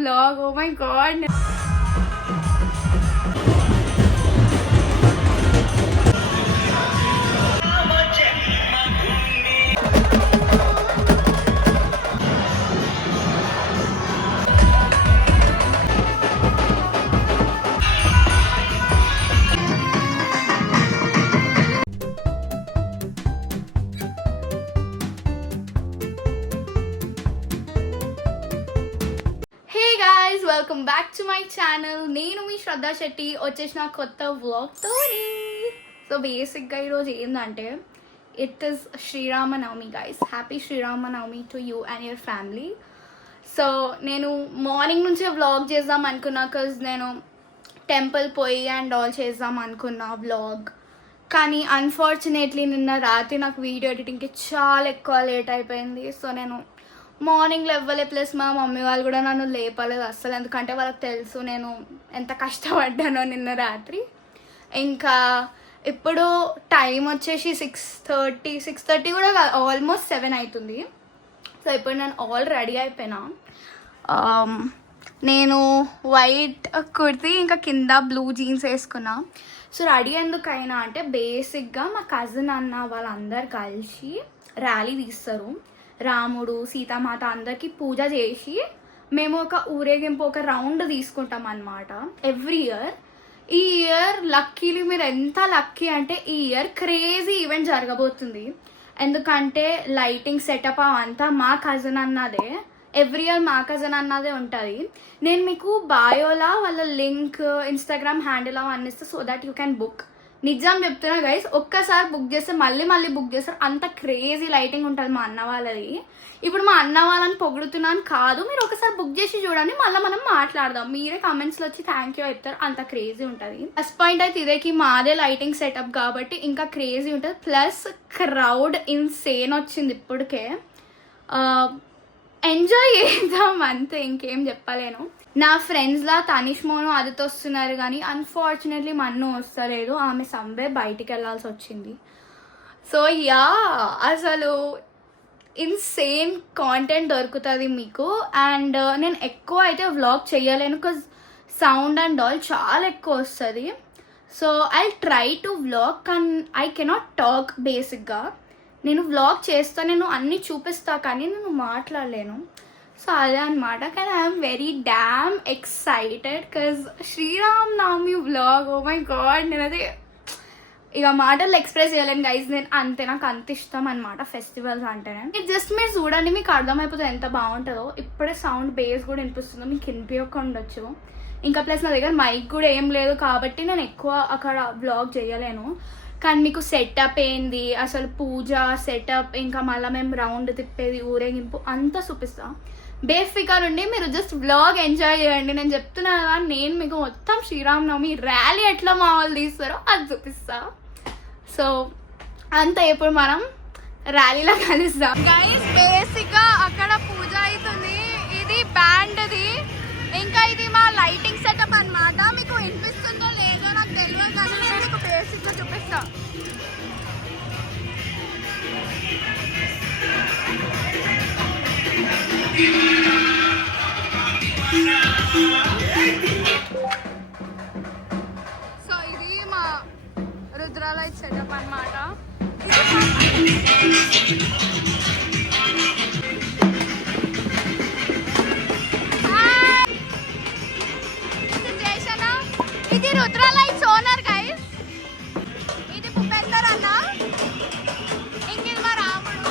vlog. Oh my god. Welcome back to my channel. నేను మీ శ్రద్ధా శెట్టి వచ్చేసిన కొత్త వ్లాగ్తోని. సో బేసిక్గా ఈరోజు ఏంటంటే it is Sriramanavami guys. Happy Sriramanavami to you and your family. So నేను మార్నింగ్ నుంచే వ్లాగ్ చేద్దాం అనుకున్నా, బికాజ్ నేను టెంపుల్ పోయి అండ్ ఆల్ చేద్దాం అనుకున్నా వ్లాగ్. కానీ అన్ఫార్చునేట్లీ నిన్న రాత్రి నాకు వీడియో ఎడిటింగ్కి చాలా ఎక్కువ లేట్ అయిపోయింది. సో నేను మార్నింగ్ లేవ్వలే, ప్లస్ మా మమ్మీ వాళ్ళు కూడా నన్ను లేపలేదు అస్సలు, ఎందుకంటే వాళ్ళకి తెలుసు నేను ఎంత కష్టపడ్డానో నిన్న రాత్రి. ఇంకా ఇప్పుడు టైం వచ్చేసి 6:30 కూడా ఆల్మోస్ట్ 7 అవుతుంది. సో ఇప్పుడు నేను ఆల్ రెడీ అయిపోయినా. నేను వైట్ కుర్తీ ఇంకా కింద బ్లూ జీన్స్ వేసుకున్నా. సో రెడీ ఎందుకైనా అంటే బేసిక్గా మా కజిన్ అన్న వాళ్ళందరు కలిసి ర్యాలీ తీస్తారు. రాముడు సీతామాత అందరికి పూజ చేసి మేము ఒక ఊరేగింపు ఒక రౌండ్ తీసుకుంటాం అన్నమాట ఎవ్రీ ఇయర్. ఈ ఇయర్ లక్కీలీ మీరు ఎంత లక్కీ అంటే ఈ ఇయర్ క్రేజీ ఈవెంట్ జరగబోతుంది. ఎందుకంటే లైటింగ్ సెటప్ అవంతా మా కజిన్ అన్నదే. ఎవ్రీ ఇయర్ మా కజిన్ అన్నదే ఉంటుంది. నేను మీకు బయోలా వాళ్ళ లింక్ ఇన్స్టాగ్రామ్ హ్యాండిల్ అవన్నీ ఇస్తే, so that you can book. నిజం చెప్తున్నా గైస్, ఒక్కసారి బుక్ చేస్తే మళ్ళీ బుక్ చేస్తారు. అంత క్రేజీ లైటింగ్ ఉంటుంది మా అన్న వాళ్ళది. ఇప్పుడు మా అన్న వాళ్ళని పొగుడుతున్నాను కాదు, మీరు ఒకసారి బుక్ చేసి చూడండి, మళ్ళీ మనం మాట్లాడదాం. మీరే కమెంట్స్లో వచ్చి థ్యాంక్ యూ చెప్తారు. అంత క్రేజీ ఉంటుంది. ఫస్ట్ పాయింట్ అయితే ఇదేకి మాదే లైటింగ్ సెటప్ కాబట్టి ఇంకా క్రేజీ ఉంటుంది. ప్లస్ క్రౌడ్ ఇన్సేన్ వచ్చింది ఇప్పటికే. ఎంజాయ్ చేద్దాం అంతే, ఇంకేం చెప్పలేను. నా ఫ్రెండ్స్లా తనిష్ మోను అదితో వస్తున్నారు, కానీ అన్ఫార్చునేట్లీ మన్ను వస్తలేదు. ఆమె సంవే బయటికి వెళ్ళాల్సి వచ్చింది. సో యా, అసలు ఇన్సేన్ కాంటెంట్ దొరుకుతుంది మీకు. అండ్ నేను ఎక్కువ అయితే వ్లాగ్ చేయలేను, బికాజ్ సౌండ్ అండ్ ఆల్ చాలా ఎక్కువ వస్తుంది. So I try to vlog, కానీ ఐ కెనాట్ టాక్. బేసిక్గా నేను వ్లాగ్ చేస్తా, నేను అన్నీ చూపిస్తా, కానీ నేను మాట్లాడలేను. సో అదే అనమాట. కానీ I'm very damn excited because Sriram Navami vlog. Oh my God, నేను అది ఇక మాటలు ఎక్స్ప్రెస్ చేయలేను గైజ్. నేను అంతే, నాకు అంత ఇష్టం అనమాట ఫెస్టివల్స్ అంటేనే. జస్ట్ మీరు చూడండి, మీకు అర్థమైపోతుంది ఎంత బాగుంటుందో. ఇప్పుడే సౌండ్ బేస్ కూడా వినిపిస్తుందో, మీకు వినిపించకుండొచ్చు. ఇంకా ప్లస్ నా దగ్గర మైక్ కూడా ఏం లేదు కాబట్టి నేను ఎక్కువ అక్కడ వ్లాగ్ చేయలేను. కానీ మీకు సెటప్ ఏంది, అసలు పూజ సెటప్, ఇంకా మళ్ళీ మేము రౌండ్ తిప్పేది, ఊరేగింపు అంతా చూపిస్తాం. బేఫికర్ ఉండి మీరు జస్ట్ వ్లాగ్ ఎంజాయ్ చేయండి. నేను చెప్తున్నా కదా, నేను మీకు మొత్తం శ్రీరామనవమి ర్యాలీ ఎట్లా మా వాళ్ళు తీస్తారో అది చూపిస్తా. సో అంతా ఇప్పుడు మనం ర్యాలీలో కలుస్తాం గైస్. బేసిక్గా అక్కడ పూజ అవుతుంది. ఇది బ్యాండ్ది, ఇంకా ఇది మా లైటింగ్ సెటప్ అన్నమాట. మీకు వినిపిస్తుందో లేదో నాకు తెలియదు, కానీ నేను మీకు బేసిక్గా చూపిస్తా. సో ఇది మా రుద్రాలైట్ సెటప్ అన్నమాట. ఇది రుద్రాలైట్స్ ఓనర్ గైస్. ఇది భూపేందర్ అన్న, ఇంకిది మా రాముడు.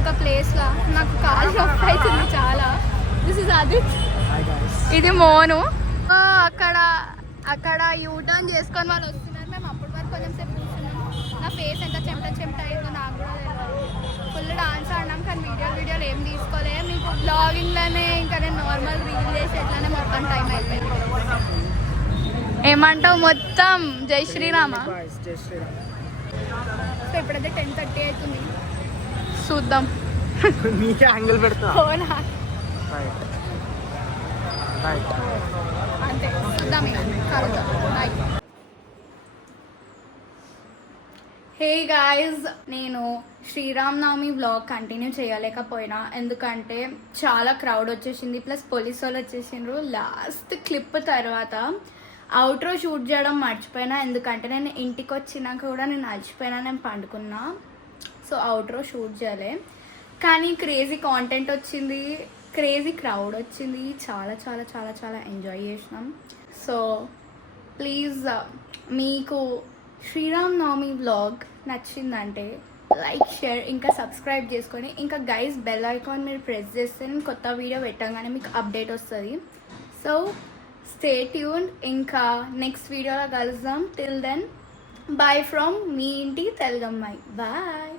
ఒక ప్లేస్లో. నాకు కాలు నొప్పి అవుతుంది చాలా. దిస్ ఇస్ ఆదిత్, ఇది మోను. అక్కడ యూటర్న్ చేసుకొని వాళ్ళు వస్తున్నారు. మేము అప్పటి వరకు కొంచెం సేపు కూర్చున్నాము. నా ఫేస్ ఎంత చెమట అయిందో నాకు కూడా తెలియదు. ఫుల్ డాన్స్ ఆడినాం కానీ వీడియోలు ఏం తీసుకోలేదు. మీకు బ్లాగింగ్లోనే ఇంకా నేను నార్మల్ రీల్ చేసి ఎట్లానే మొత్తం టైం అయిపోయింది. ఏమంటావు? మొత్తం జై శ్రీరామ. సో ఇప్పుడైతే 10:30 అవుతుంది. చూద్దాం. అంతే, చూద్దాం. హే గాయ్స్, నేను శ్రీరామనవమి వ్లాగ్ కంటిన్యూ చేయలేకపోయినా ఎందుకంటే చాలా క్రౌడ్ వచ్చేసింది, ప్లస్ పోలీసు వాళ్ళు వచ్చేసిండ్రు. లాస్ట్ క్లిప్ తర్వాత అవుట్రో షూట్ చేయడం మర్చిపోయినా, ఎందుకంటే నేను ఇంటికి వచ్చినాక కూడా నేను అలసిపోయినా, నేను పండుకున్నా. సో అవుట్రో షూట్ చేయలే. కానీ క్రేజీ కాంటెంట్ వచ్చింది, క్రేజీ క్రౌడ్ వచ్చింది. చాలా చాలా చాలా చాలా ఎంజాయ్ చేసినాం. సో ప్లీజ్ మీకు శ్రీరామనవమి వ్లాగ్ నచ్చిందంటే లైక్, షేర్, ఇంకా సబ్స్క్రైబ్ చేసుకొని, ఇంకా గైస్ బెల్ ఐకాన్ మీరు ప్రెస్ చేస్తే నేను కొత్త వీడియో పెట్టగానే మీకు అప్డేట్ వస్తుంది. So stay tuned. ఇంకా నెక్స్ట్ వీడియోలో కలుద్దాం. టిల్ దెన్ బాయ్ ఫ్రమ్ మీ ఇంటి తెలుగమ్మాయి. బాయ్.